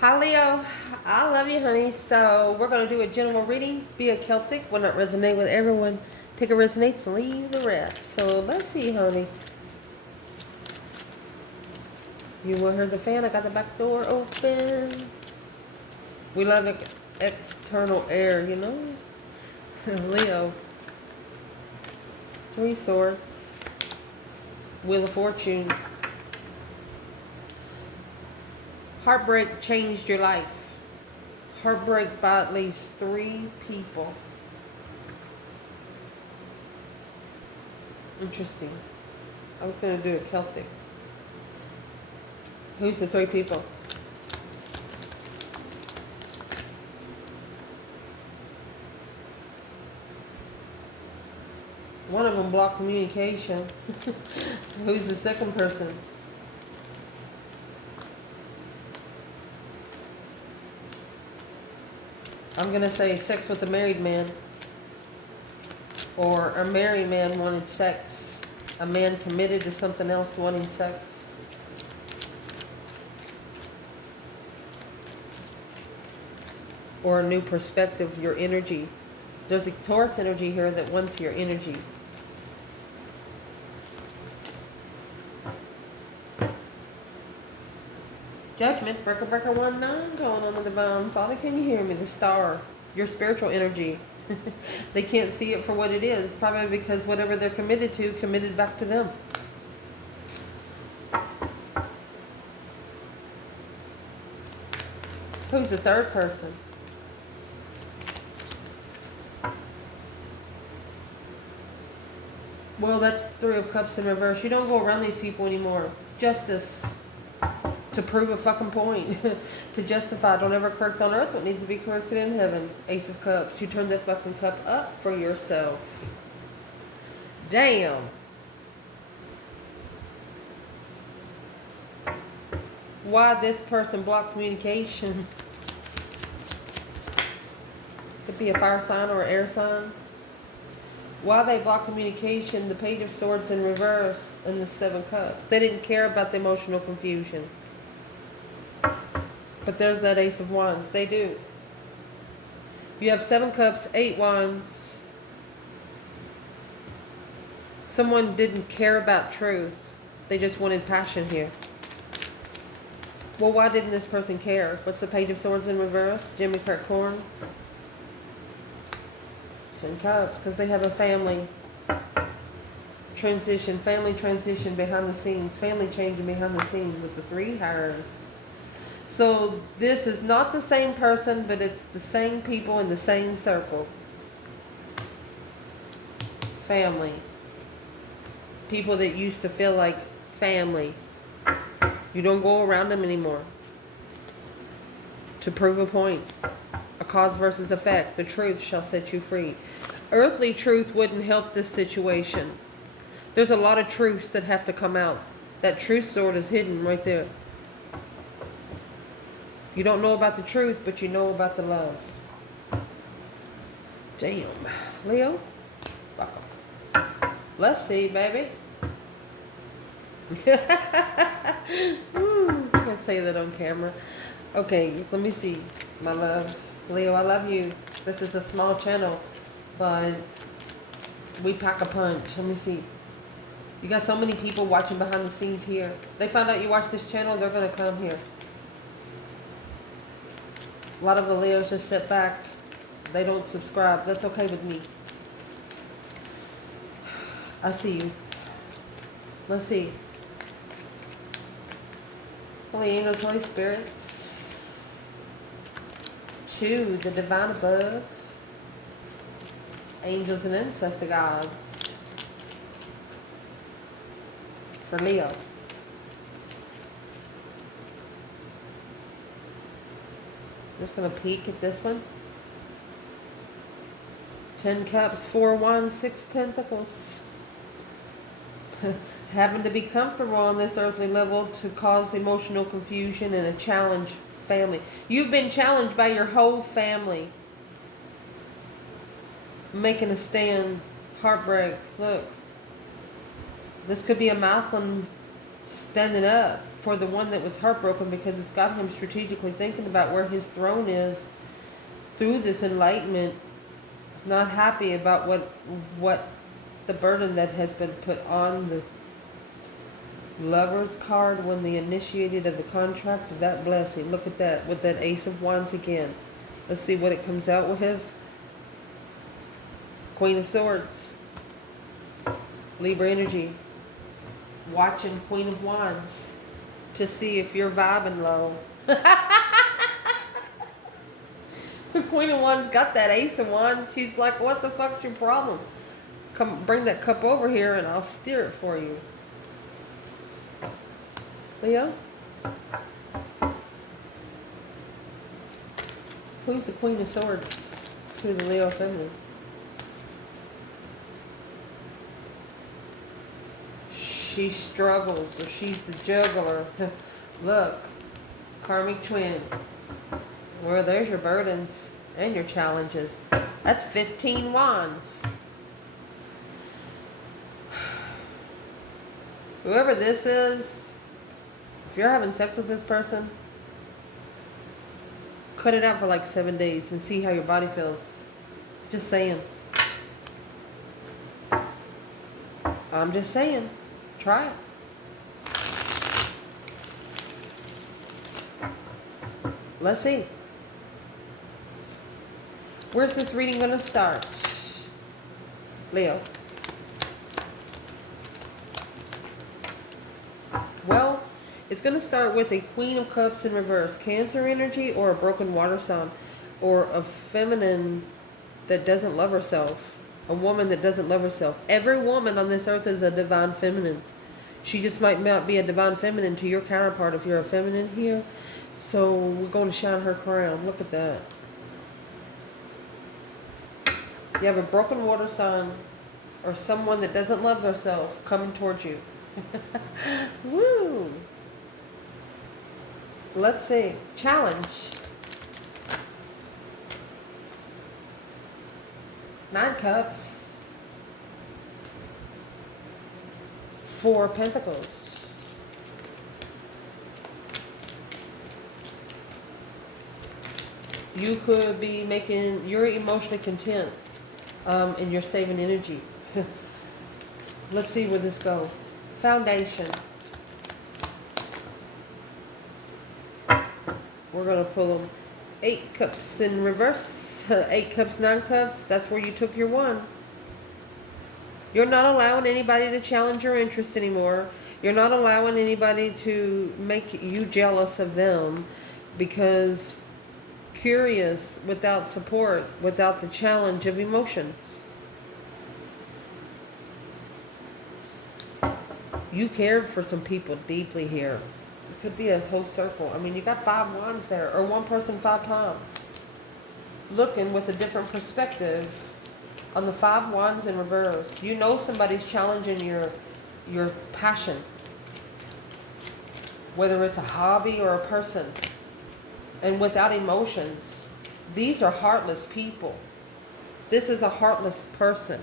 Hi Leo, I love you, honey. So we're gonna do a general reading. Be a Celtic, will not resonate with everyone. Take a resonates and leave the rest. So let's see, honey. You want her the fan? I got the back door open. We love external air, you know. Leo. Three Swords. Wheel of Fortune. Heartbreak changed your life. Heartbreak by at least 3 people. Interesting. I was going to do a Celtic. Who's the 3 people? One of them blocked communication. Who's the second person? I'm going to say sex with a married man. Or a married man wanted sex. A man committed to something else wanting sex. Or a new perspective, your energy. There's a Taurus energy here that wants your energy. Judgment, breaker, breaker, 1-9 going on the divine. Father, can you hear me? The star, your spiritual energy. They can't see it for what it is, probably because whatever they're committed to, committed back to them. Who's the third person? Well, that's 3 of Cups in reverse. You don't go around these people anymore. Justice. To prove a fucking point. To justify. Don't ever correct on earth what needs to be corrected in heaven. Ace of Cups. You turn that fucking cup up for yourself. Damn. Why this person blocked communication? Could be a fire sign or an air sign. Why they block communication? The Page of Swords in reverse and the 7 Cups. They didn't care about the emotional confusion. But there's that Ace of Wands. They do. You have 7 Cups, 8 Wands. Someone didn't care about truth. They just wanted passion here. Well, why didn't this person care? What's the Page of Swords in reverse? Jimmy Kirkhorn. 10 Cups. Because they have a family transition. Family transition behind the scenes. Family changing behind the scenes with the 3 Hearts. So this is not the same person, but it's the same people in the same circle. Family. People that used to feel like family. You don't go around them anymore. To prove a point. A cause versus effect. The truth shall set you free. Earthly truth wouldn't help this situation. There's a lot of truths that have to come out. That truth sword is hidden right there. You don't know about the truth, but you know about the love. Damn. Leo? Let's see, baby. Can't say that on camera. Okay, let me see, my love. Leo, I love you. This is a small channel, but we pack a punch. Let me see. You got so many people watching behind the scenes here. They found out you watch this channel, they're going to come here. A lot of the Leos just sit back. They don't subscribe. That's okay with me. I see you. Let's see. Holy angels, Holy spirits. 2, the divine above. Angels and ancestor gods. For Leo. Just going to peek at this one. 10 Cups, 4 Wands, 6 Pentacles. Having to be comfortable on this earthly level to cause emotional confusion and a challenge family. You've been challenged by your whole family. Making a stand. Heartbreak. Look. This could be a Muslim standing up for the one that was heartbroken, because it's got him strategically thinking about where his throne is through this enlightenment. He's not happy about what the burden that has been put on the Lover's card when they initiated of the contract of that blessing. Look at that with that Ace of Wands again. Let's see what it comes out with. Queen of Swords. Libra energy. Watching Queen of Wands to see if you're vibing low. The Queen of Wands got that Ace of Wands. She's like, what the fuck's your problem? Come bring that cup over here and I'll steer it for you. Leo? Who's the Queen of Swords to the Leo feminine? She struggles, or she's the juggler. Look, karmic twin. Well, there's your burdens and your challenges. That's 15 wands. Whoever this is, if you're having sex with this person, cut it out for like 7 days and see how your body feels. Just saying. I'm just saying. Try it. Let's see. Where's this reading going to start? Leo. Well, it's going to start with a Queen of Cups in reverse. Cancer energy or a broken water sign. Or a feminine that doesn't love herself. A woman that doesn't love herself. Every woman on this earth is a divine feminine. She just might not be a divine feminine to your counterpart if you're a feminine here. So we're going to shine her crown. Look at that. You have a broken water sign or someone that doesn't love herself coming towards you. Woo! Let's see. Challenge. 9 cups. 4 pentacles. You could be making, you're emotionally content and you're saving energy. Let's see where this goes. Foundation. We're going to pull them 8 cups in reverse. 8 cups, 9 cups. That's where you took your 1. You're not allowing anybody to challenge your interest anymore. You're not allowing anybody to make you jealous of them, because curious without support, without the challenge of emotions. You cared for some people deeply here. It could be a whole circle. I mean, you got 5 wands there, or one person 5 times. Looking with a different perspective on the 5 wands in reverse. You know somebody's challenging your passion. Whether it's a hobby or a person. And without emotions. These are heartless people. This is a heartless person.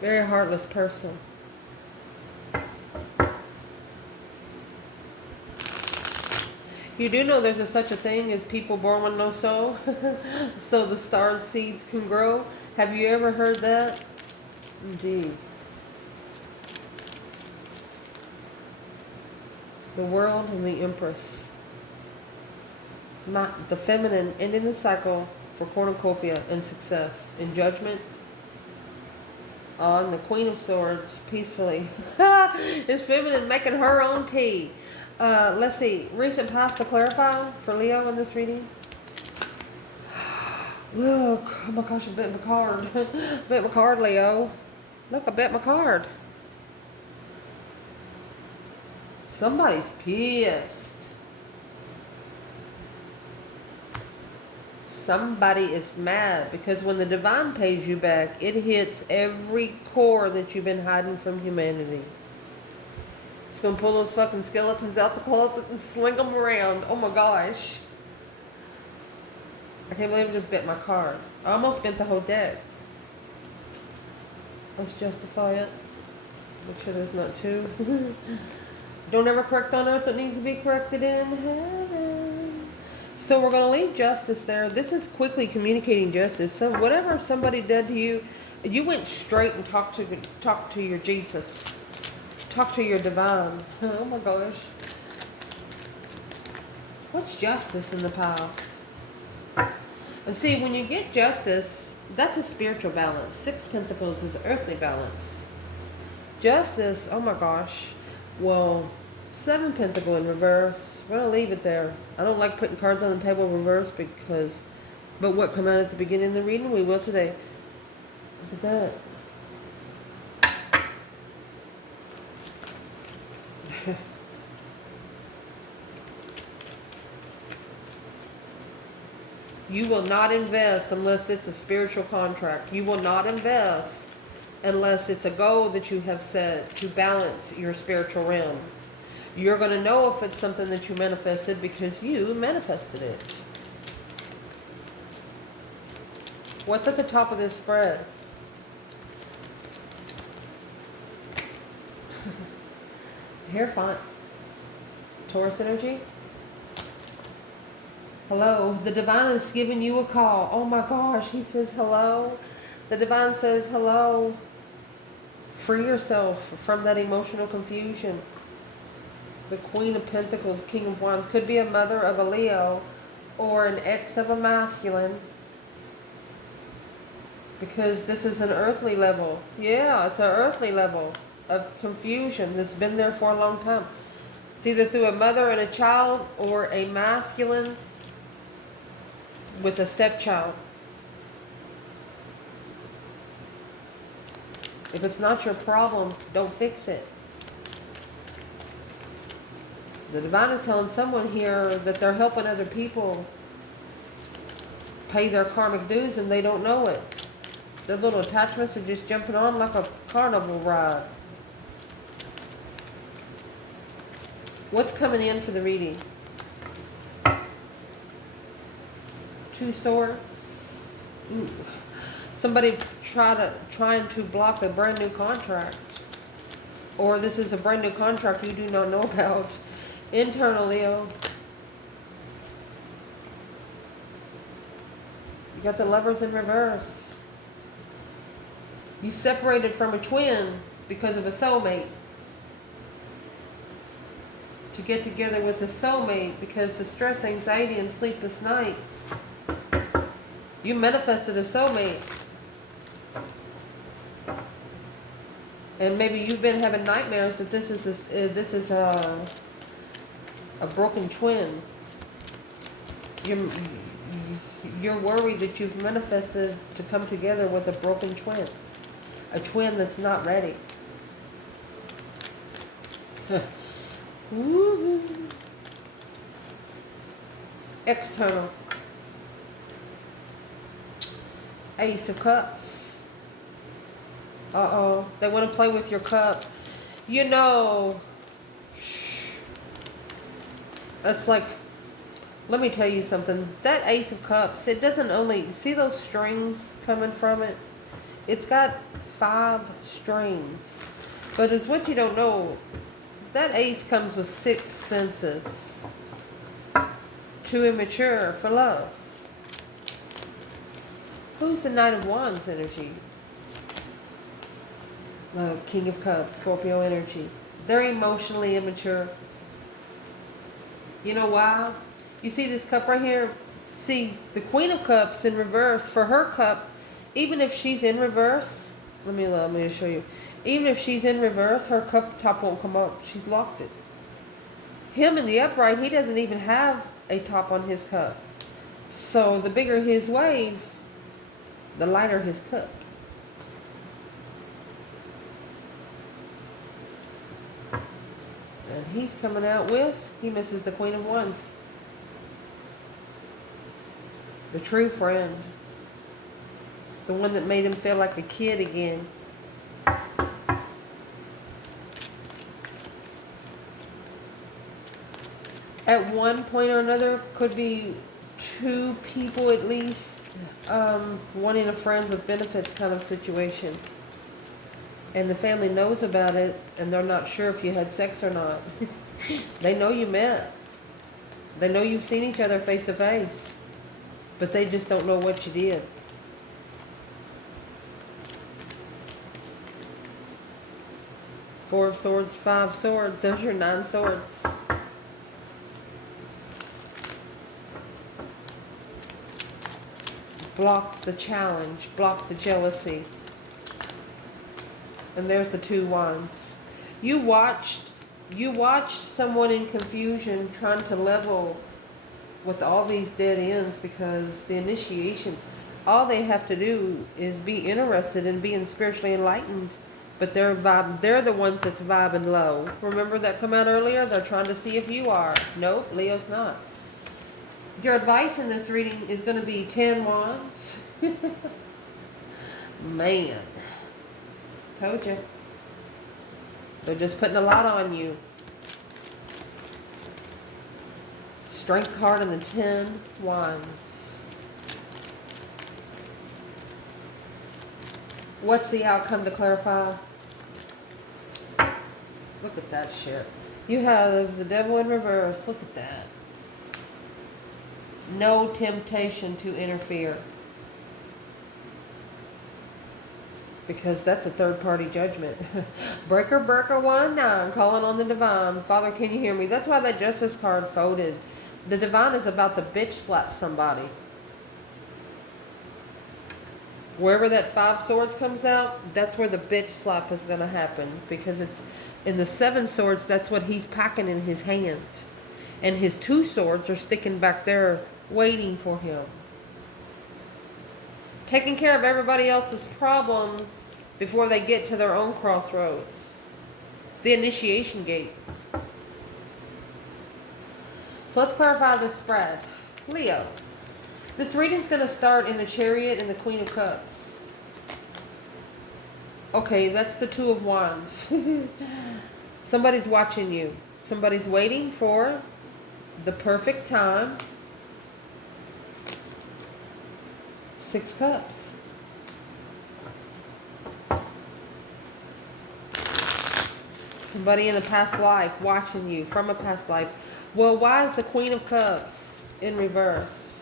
Very heartless person. You do know there's such a thing as people born with no soul, so the star's seeds can grow. Have you ever heard that? Indeed. The World and the Empress. Not the feminine ending the cycle for cornucopia and success. In Judgment. On the Queen of Swords, peacefully. Is feminine making her own tea. Let's see. Recent past to clarify for Leo in this reading. Look. Oh my gosh, I bet my card. Bet my card, Leo. Look, I bet my card. Somebody's pissed. Somebody is mad because when the divine pays you back, it hits every core that you've been hiding from humanity. It's going to pull those fucking skeletons out the closet and sling them around. Oh my gosh. I can't believe I just bent my card. I almost bent the whole deck. Let's justify it. Make sure there's not two. Don't ever correct on earth what needs to be corrected in heaven. So we're going to leave justice there. This is quickly communicating justice. So whatever somebody did to you, you went straight and talked to your Jesus. Talk to your divine. Oh my gosh. What's justice in the past? And see, when you get justice, that's a spiritual balance. 6 Pentacles is earthly balance. Justice, oh my gosh. Well, 7 Pentacle in reverse. We're going to leave it there. I don't like putting cards on the table in reverse because, but what come out at the beginning of the reading, we will today. Look at that. You will not invest unless it's a spiritual contract. You will not invest unless it's a goal that you have set to balance your spiritual realm. You're going to know if it's something that you manifested because you manifested it. What's at the top of this spread? Hierophant. Taurus energy. Hello. The divine is giving you a call. Oh my gosh. He says hello. The divine says hello. Free yourself from that emotional confusion. The Queen of Pentacles, King of Wands. Could be a mother of a Leo or an ex of a masculine. Because this is an earthly level. Yeah, it's an earthly level of confusion that's been there for a long time. It's either through a mother and a child or a masculine with a stepchild. If it's not your problem, don't fix it. The divine is telling someone here that they're helping other people pay their karmic dues and they don't know it. Their little attachments are just jumping on like a carnival ride. What's coming in for the reading? 2 Swords. Ooh. Somebody trying to block a brand new contract. Or this is a brand new contract you do not know about. Internal Leo. You got the Lovers in reverse. You separated from a twin because of a soulmate. To get together with a soulmate because the stress, anxiety, and sleepless nights. You manifested a soulmate. And maybe you've been having nightmares that this is a broken twin. You're worried that you've manifested to come together with a broken twin. A twin that's not ready. Woo-hoo. External. Ace of Cups. Uh-oh. They want to play with your cup. You know, that's like, let me tell you something. That Ace of Cups, it doesn't only, see those strings coming from it? It's got 5 strings. But it's what you don't know. That ace comes with 6 senses. Too immature for love. Who's the Knight of Wands energy? King of Cups, Scorpio energy. They're emotionally immature. You know why? You see this cup right here? See, the Queen of Cups in reverse, for her cup, even if she's in reverse, let me show you. Even if she's in reverse, her cup top won't come up. She's locked it. Him in the upright, he doesn't even have a top on his cup. So the bigger his wave, the lighter his cup. And he's coming out with, he misses the Queen of Wands. The true friend. The one that made him feel like a kid again. At one point or another, could be 2 people at least wanting a friend with benefits kind of situation. And the family knows about it, and they're not sure if you had sex or not. They know you met. They know you've seen each other face to face. But they just don't know what you did. Four of Swords, Five Swords. There's your 9 swords. Block the challenge. Block the jealousy. And there's the 2 wands. You watched someone in confusion trying to level with all these dead ends, because the initiation, all they have to do is be interested in being spiritually enlightened. But they're the ones that's vibing low. Remember that come out earlier? They're trying to see if you are. Nope, Leo's not. Your advice in this reading is going to be 10 wands. Man. Told you. They're just putting a lot on you. Strength card and the 10 wands. What's the outcome to clarify? Look at that shit. You have the devil in reverse. Look at that. No temptation to interfere. Because that's a third-party judgment. Breaker 1-9, calling on the divine. Father, can you hear me? That's why that justice card folded. The divine is about to bitch slap somebody. Wherever that 5 swords comes out, that's where the bitch slap is going to happen. Because it's in the 7 swords, that's what he's packing in his hand. And his 2 swords are sticking back there waiting for him. Taking care of everybody else's problems before they get to their own crossroads. The initiation gate. So let's clarify this spread. Leo. This reading's going to start in the Chariot and the Queen of Cups. Okay, that's the 2 of Wands. Somebody's watching you. Somebody's waiting for the perfect time. 6 Cups. Somebody in a past life watching you from a past life. Well, why is the Queen of Cups in reverse?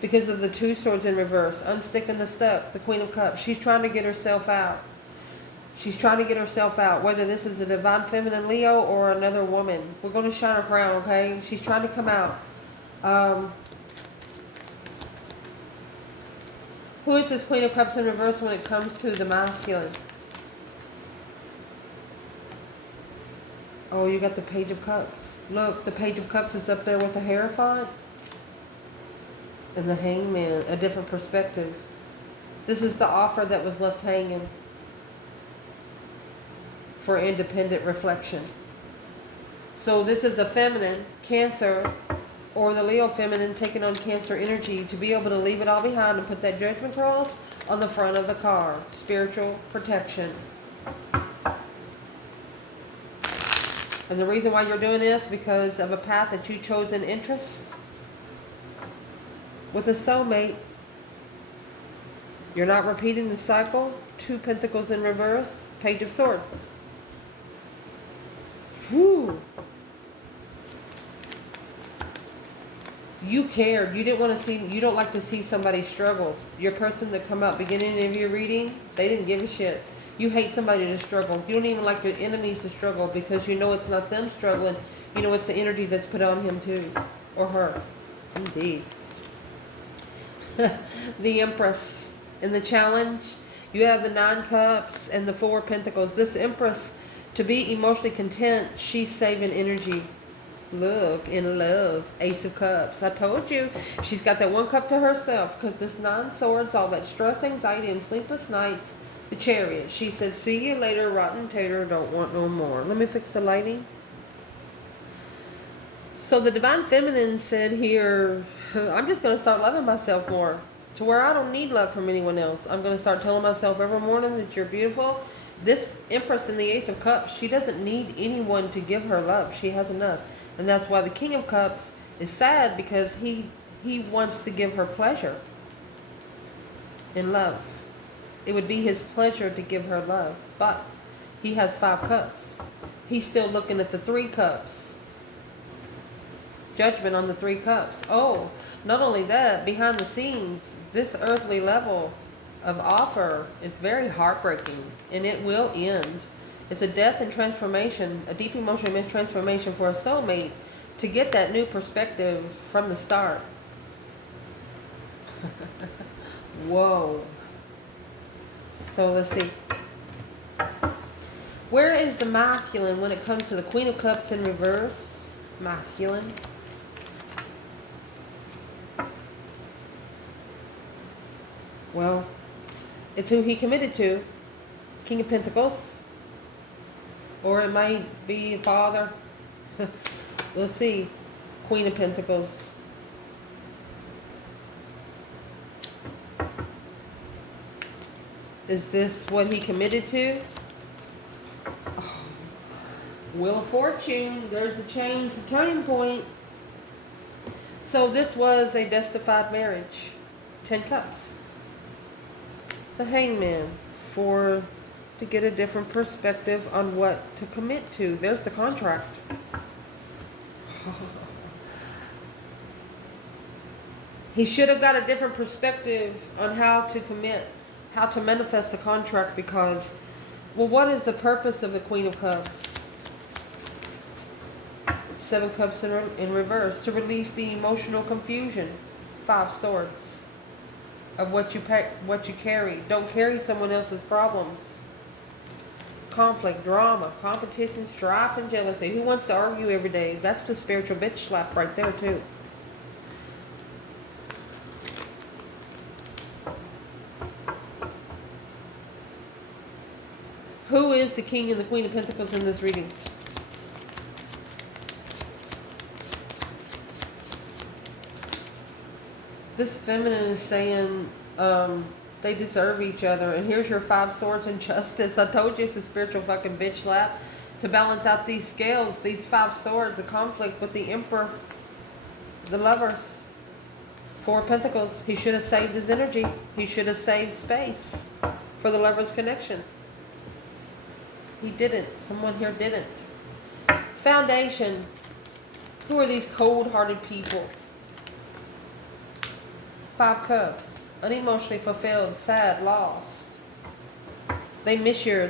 Because of the 2 swords in reverse. Unsticking the stuck. The Queen of Cups. She's trying to get herself out. She's trying to get herself out. Whether this is a divine feminine Leo or another woman. We're going to shine her crown, okay? She's trying to come out. Who is this Queen of Cups in reverse when it comes to the masculine? Oh, you got the Page of Cups. Look, the Page of Cups is up there with the Hierophant. And the Hangman, a different perspective. This is the offer that was left hanging for independent reflection. So this is a feminine, Cancer, or the Leo feminine taking on Cancer energy to be able to leave it all behind and put that judgment cross on the front of the car. Spiritual protection. And the reason why you're doing this because of a path that you chose in interest with a soulmate. You're not repeating the cycle. 2 Pentacles in reverse. Page of Swords. Whew. You cared. You didn't want to see, you don't like to see somebody struggle. Your person that come out beginning of your reading, they didn't give a shit. You hate somebody to struggle. You don't even like your enemies to struggle because you know it's not them struggling. You know it's the energy that's put on him too. Or her. Indeed. The Empress. In the challenge, you have the 9 Cups and the 4 Pentacles. This Empress, to be emotionally content, she's saving energy. Look, in love, Ace of Cups. I told you, she's got that 1 cup to herself because this 9 swords, all that stress, anxiety, and sleepless nights. The Chariot. She said, see you later, rotten tater, don't want no more. Let me fix the lighting. So the Divine Feminine said here, I'm just going to start loving myself more. To where I don't need love from anyone else. I'm going to start telling myself every morning that you're beautiful. This Empress in the Ace of Cups, she doesn't need anyone to give her love. She has enough. And that's why the King of Cups is sad because he wants to give her pleasure in love. It would be his pleasure to give her love. But he has 5 cups. He's still looking at the 3 cups. Judgment on the 3 cups. Oh, not only that, behind the scenes, this earthly level of offer is very heartbreaking, and it will end. It's a death and transformation, a deep emotional transformation for a soulmate to get that new perspective from the start. Whoa. So let's see. Where is the masculine when it comes to the Queen of Cups in reverse? Masculine. Well, it's who he committed to. King of Pentacles. Or it might be father. Let's see. Queen of Pentacles. Is this what he committed to? Oh. Wheel of Fortune. There's the change, the turning point. So this was a justified marriage. 10 Cups. The Hangman, to get a different perspective on what to commit to. There's the contract. He should have got a different perspective on how to commit, how to manifest the contract, because, well, what is the purpose of the Queen of Cups? 7 Cups in reverse. To release the emotional confusion. 5 Swords. Of what you carry. Don't carry someone else's problems. Conflict, drama, competition, strife, and jealousy. Who wants to argue every day? That's the spiritual bitch slap right there too. Who is the King and the Queen of Pentacles in this reading? This feminine is saying they deserve each other. And here's your 5 Swords in justice. I told you it's a spiritual fucking bitch slap. To balance out these scales, these 5 Swords, a conflict with the Emperor, the Lovers. 4 Pentacles. He should have saved his energy. He should have saved space for the Lovers connection. He didn't. Someone here didn't. Foundation. Who are these cold-hearted people? 5 Cups. Unemotionally fulfilled, sad, lost. They miss your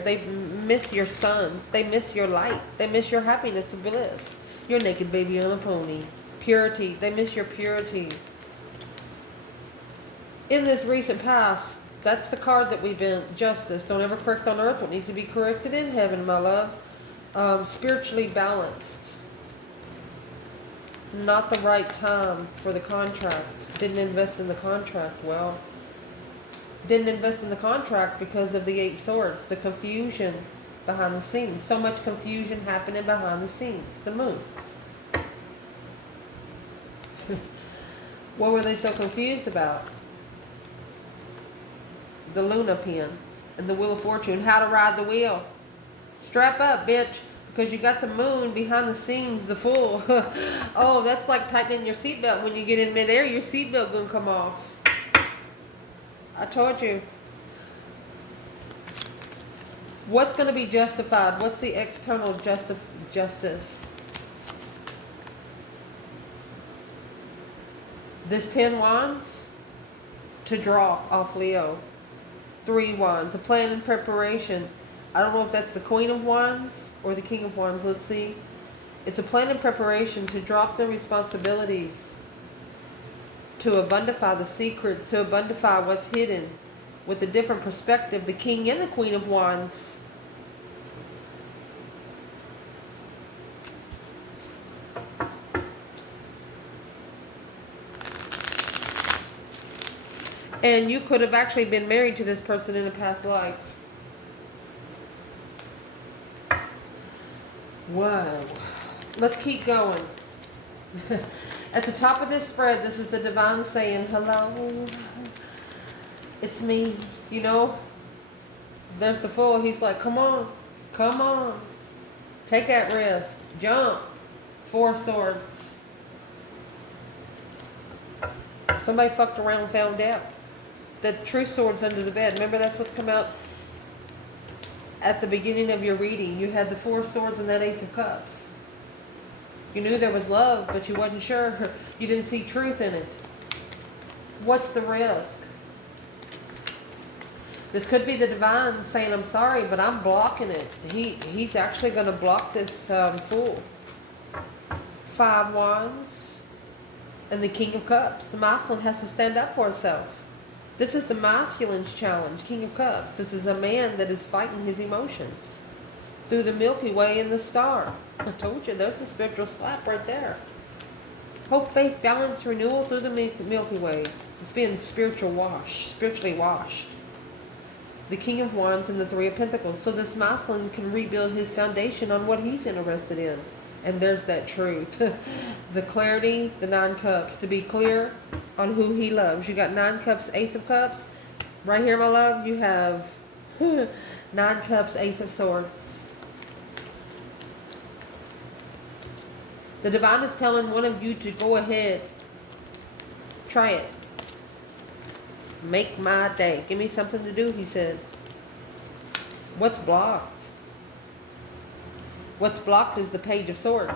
sun. They miss your light. They miss your happiness and bliss. Your naked baby on a pony. Purity. They miss your purity. In this recent past, that's the card that we've been. Justice. Don't ever correct on earth what needs to be corrected in heaven, my love. Spiritually balanced. Not the right time for the contract. Didn't invest in the contract. Well, didn't invest in the contract because of the 8 Swords. The confusion behind the scenes. So much confusion happening behind the scenes. The Moon. What were they so confused about? The Luna pin and the Wheel of Fortune. How to ride the wheel. Strap up, bitch. Because you got the Moon behind the scenes, the Fool. Oh, that's like tightening your seatbelt. When you get in midair, your seatbelt gonna come off. I told you. What's gonna be justified? What's the external justice? This 10 Wands to draw off Leo. 3 Wands. A plan and preparation. I don't know if that's the Queen of Wands or the King of Wands. Let's see. It's a plan and preparation to drop the responsibilities, to abundify the secrets, to abundify what's hidden with a different perspective. The King and the Queen of Wands. And you could have actually been married to this person in a past life. Wow. Let's keep going. At the top of this spread, this is the divine saying, hello, it's me. You know, there's the Fool. He's like, come on, come on. Take that risk. Jump. 4 Swords. Somebody fucked around and found out. The true sword's under the bed. Remember, that's what come out at the beginning of your reading. You had the 4 swords and that Ace of Cups. You knew there was love, but you wasn't sure. You didn't see truth in it. What's the risk? This could be the divine saying, I'm sorry, but I'm blocking it. He's actually going to block this fool. 5 wands and the King of Cups. The masculine has to stand up for himself. This is the masculine's challenge, King of Cups. This is a man that is fighting his emotions through the Milky Way and the star. I told you, there's a spiritual slap right there. Hope, faith, balance, renewal through the Milky Way. It's being spiritually washed. The King of Wands and the 3 of Pentacles. So this masculine can rebuild his foundation on what he's interested in. And there's that truth. The clarity, the 9 cups. To be clear on who he loves. You got 9 cups, Ace of Cups. Right here, my love, you have 9 cups, Ace of Swords. The divine is telling one of you to go ahead. Try it. Make my day. Give me something to do, he said. What's blocked? What's blocked is the Page of Swords.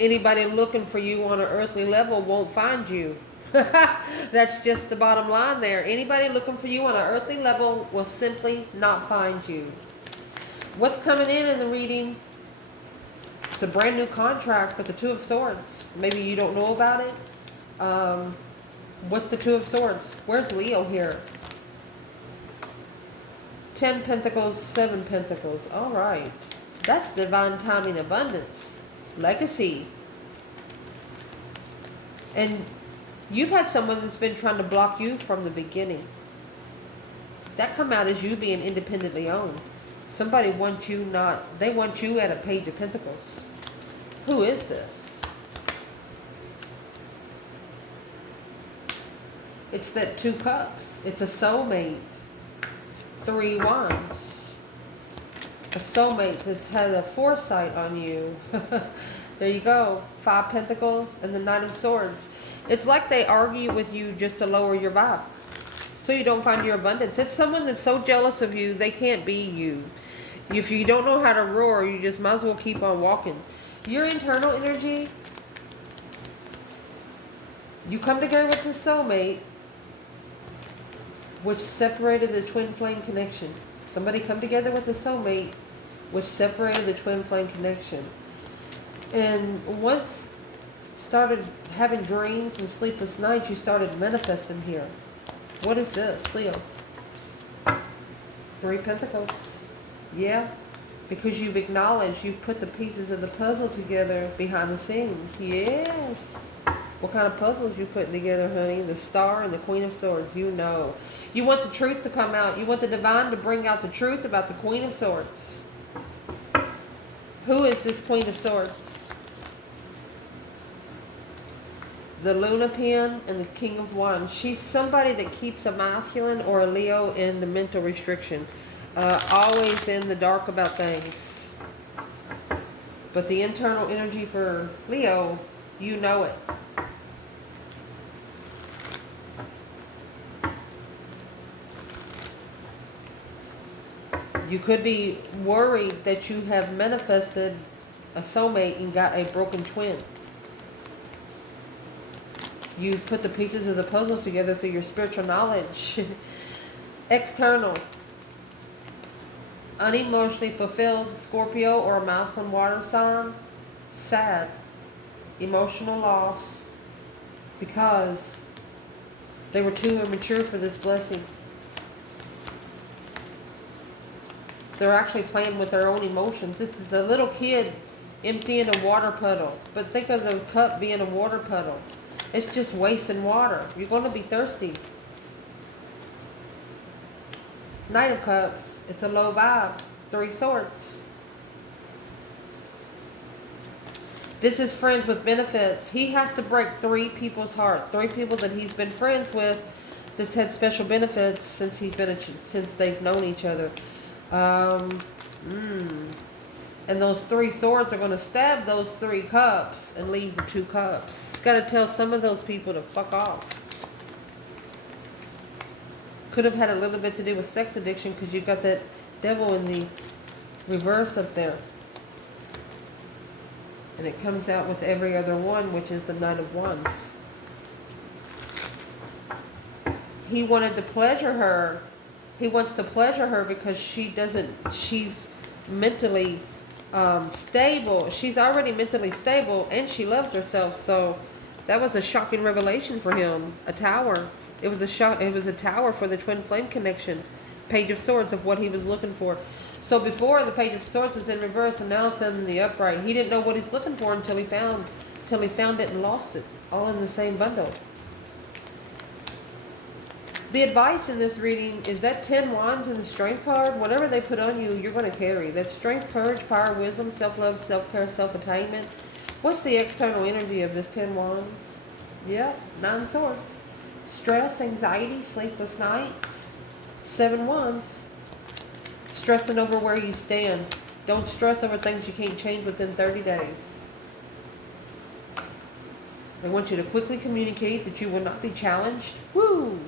Anybody looking for you on an earthly level won't find you. That's just the bottom line there. Anybody looking for you on an earthly level will simply not find you. What's coming in the reading? It's a brand new contract with the 2 of Swords. Maybe you don't know about it. What's the 2 of Swords? Where's Leo here? 10 Pentacles, 7 Pentacles. All right. That's divine timing, abundance. Legacy. And you've had someone that's been trying to block you from the beginning. That come out as you being independently owned. Somebody wants you not, they want you at a Page of Pentacles. Who is this? It's that 2 cups. It's a soulmate. 3 wands. A soulmate that's had a foresight on you. There you go. 5 pentacles and the 9 of swords. It's like they argue with you just to lower your vibe, so you don't find your abundance. It's someone that's so jealous of you, they can't be you. If you don't know how to roar, you just might as well keep on walking. Your internal energy, you come together with the soulmate, which separated the twin flame connection. Somebody come together with the soulmate, which separated the twin flame connection. And once started having dreams and sleepless nights, you started manifesting here. What is this, Leo? 3 pentacles. Yeah, because you've acknowledged, you've put the pieces of the puzzle together behind the scenes. Yes. What kind of puzzles you putting together, honey? The Star and the Queen of Swords. You know. You want the truth to come out. You want the divine to bring out the truth about the Queen of Swords. Who is this Queen of Swords? The Luna Pen and the King of Wands. She's somebody that keeps a masculine or a Leo in the mental restriction. Always in the dark about things. But the internal energy for Leo, you know it. You could be worried that you have manifested a soulmate and got a broken twin. You put the pieces of the puzzle together through your spiritual knowledge. External. Unemotionally fulfilled Scorpio or a masculine water sign. Sad. Emotional loss. Because they were too immature for this blessing. They're actually playing with their own emotions. This is a little kid emptying a water puddle. But think of the cup being a water puddle. It's just wasting water. You're going to be thirsty. Knight of Cups. It's a low vibe. 3 swords. This is friends with benefits. He has to break 3 people's heart. 3 people that he's been friends with that's had special benefits since they've known each other. And those 3 swords are going to stab those 3 cups and leave the 2 cups. Got to tell some of those people to fuck off. Could have had a little bit to do with sex addiction because you got that devil in the reverse up there. And it comes out with every other one, which is the Knight of Wands. He wanted to pleasure her. He wants to pleasure her because she's mentally stable. She's already mentally stable and she loves herself. So that was a shocking revelation for him. A tower. It was a tower for the twin flame connection. Page of Swords of what he was looking for. So before the Page of Swords was in reverse and now it's in the upright. He didn't know what he's looking for until he found it and lost it. All in the same bundle. The advice in this reading is that 10 Wands and the Strength card, whatever they put on you, you're going to carry. That's strength, courage, power, wisdom, self-love, self-care, self-attainment. What's the external energy of this 10 Wands? Yep, 9 Swords. Stress, anxiety, sleepless nights. 7 Wands. Stressing over where you stand. Don't stress over things you can't change within 30 days. They want you to quickly communicate that you will not be challenged. Woo!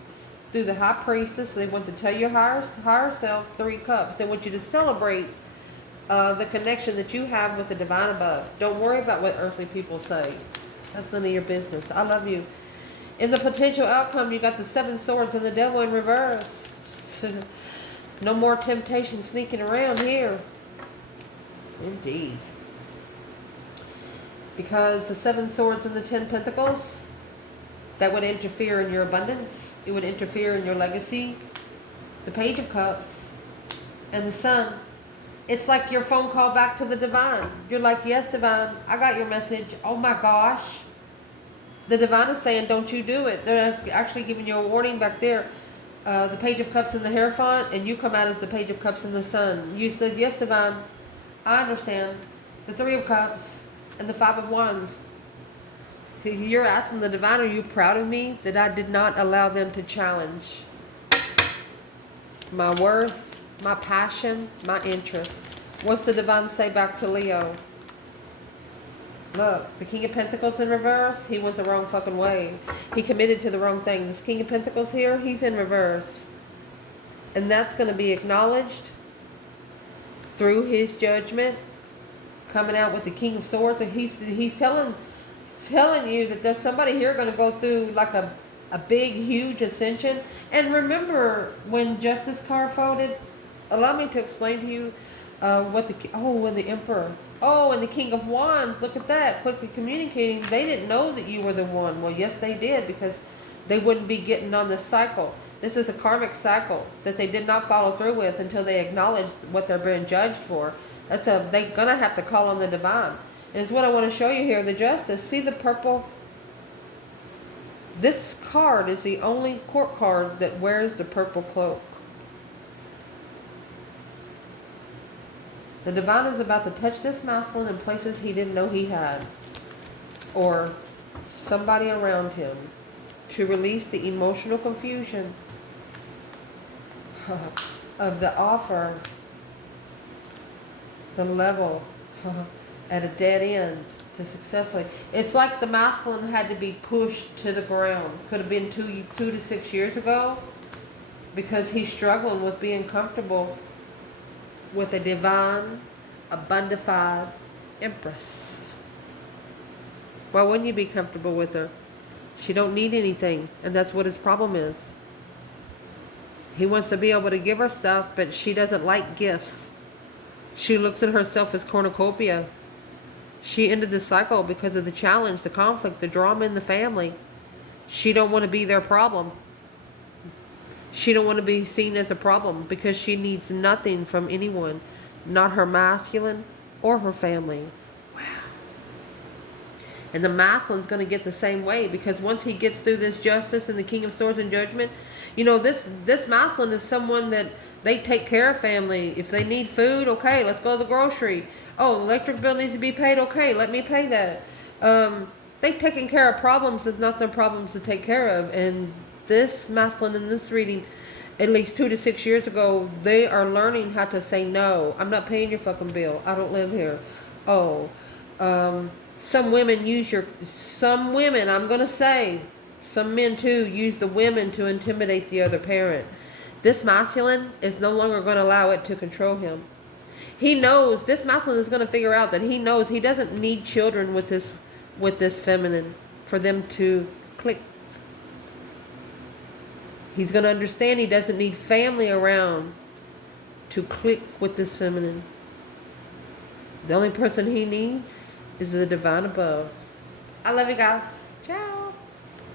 Through the High Priestess, they want to tell your higher self 3 cups. They want you to celebrate the connection that you have with the divine above. Don't worry about what earthly people say. That's none of your business. I love you. In the potential outcome, you got the 7 Swords and the devil in reverse. No more temptation sneaking around here. Indeed. Because the 7 Swords and the 10 Pentacles, that would interfere in your abundance. It would interfere in your legacy. The Page of Cups and the Sun. It's like your phone call back to the divine. You're like, yes, divine, I got your message. Oh my gosh. The divine is saying, don't you do it. They're actually giving you a warning back there. The Page of Cups in the Hierophant, and you come out as the Page of Cups in the Sun. You said, yes, divine, I understand. The 3 of Cups and the 5 of Wands. You're asking the divine, are you proud of me that I did not allow them to challenge my worth, my passion, my interest? What's the divine say back to Leo? Look, the King of Pentacles in reverse, he went the wrong fucking way. He committed to the wrong thing. This King of Pentacles here, he's in reverse. And that's going to be acknowledged through his judgment. Coming out with the King of Swords. And he's telling you that there's somebody here going to go through like a big, huge ascension. And remember when Justice card folded, allow me to explain to you when the Emperor, and the King of Wands, look at that, quickly communicating. They didn't know that you were the one. Well, yes, they did, because they wouldn't be getting on this cycle. This is a karmic cycle that they did not follow through with until they acknowledged what they're being judged for. They're going to have to call on the divine. And it's what I want to show you here, the Justice. See the purple? This card is the only court card that wears the purple cloak. The divine is about to touch this masculine in places he didn't know he had. Or somebody around him. To release the emotional confusion of the offer. The level. At a dead end to successfully. It's like the masculine had to be pushed to the ground. Could have been 2 to 6 years ago, because he's struggling with being comfortable with a divine, abundified empress. Why wouldn't you be comfortable with her? She don't need anything, and that's what his problem is. He wants to be able to give her stuff, but she doesn't like gifts. She looks at herself as cornucopia. She ended the cycle because of the challenge, the conflict, the drama in the family. She don't want to be their problem. She don't want to be seen as a problem because she needs nothing from anyone. Not her masculine or her family. Wow. And the masculine's going to get the same way, because once he gets through this Justice and the King of Swords and Judgment, you know, this masculine is someone that they take care of family. If they need food, okay, let's go to the grocery. Oh, the electric bill needs to be paid. Okay, let me pay that. They taking care of problems. It's not their problems to take care of. And this masculine in this reading at least 2 to 6 years ago, they are learning how to say no. I'm not paying your fucking bill. I don't live here. Oh, some women, I'm going to say, some men too, use the women to intimidate the other parent. This masculine is no longer going to allow it to control him. He knows, this masculine is going to figure out that he knows he doesn't need children with this feminine for them to click. He's going to understand he doesn't need family around to click with this feminine. The only person he needs is the divine above. I love you guys. Ciao.